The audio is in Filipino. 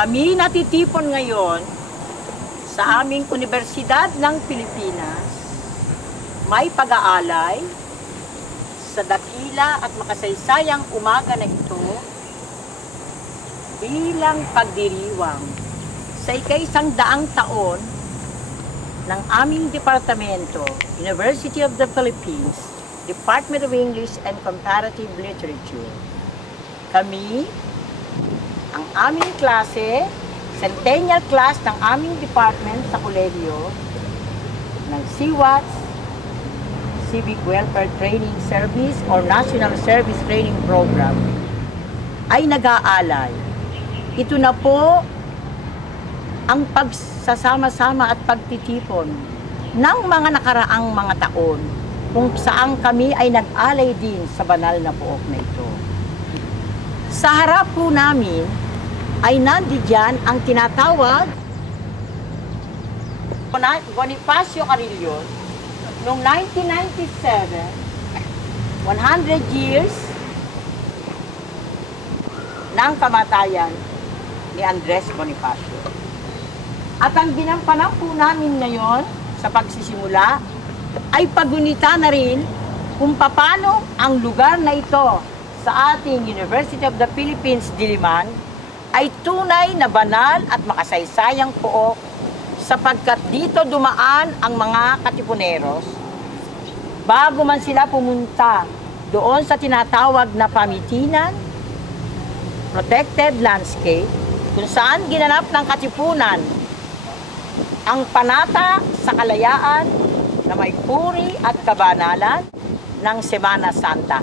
Kami natitipon ngayon sa aming Universidad ng Pilipinas, may pag-aalay sa dakila at makasaysayang umaga na ito bilang pagdiriwang sa ika-100 taon ng aming departamento, University of the Philippines, Department of English and Comparative Literature. Kami, ang aming klase, centennial class ng aming department sa kolehiyo ng CWATS, Civic Welfare Training Service or National Service Training Program, ay nag-aalay. Ito na po ang pagsasama-sama at pagtitipon ng mga nakaraang mga taon kung saan kami ay nag-alay din sa banal na pook na ito. Sa harap po namin ay nandiyan ang tinatawag Bonifacio Carrillo noong 1997, 100 years ng kamatayan ni Andres Bonifacio. At ang ginampanan po namin ngayon sa pagsisimula ay pagunita na rin kung paano ang lugar na ito sa ating University of the Philippines, Diliman, ay tunay na banal at makasaysayang pook sapagkat dito dumaan ang mga katipuneros bago man sila pumunta doon sa tinatawag na pamitinan, protected landscape, kung saan ginanap ng katipunan ang panata sa kalayaan na may puri at kabanalan ng Semana Santa.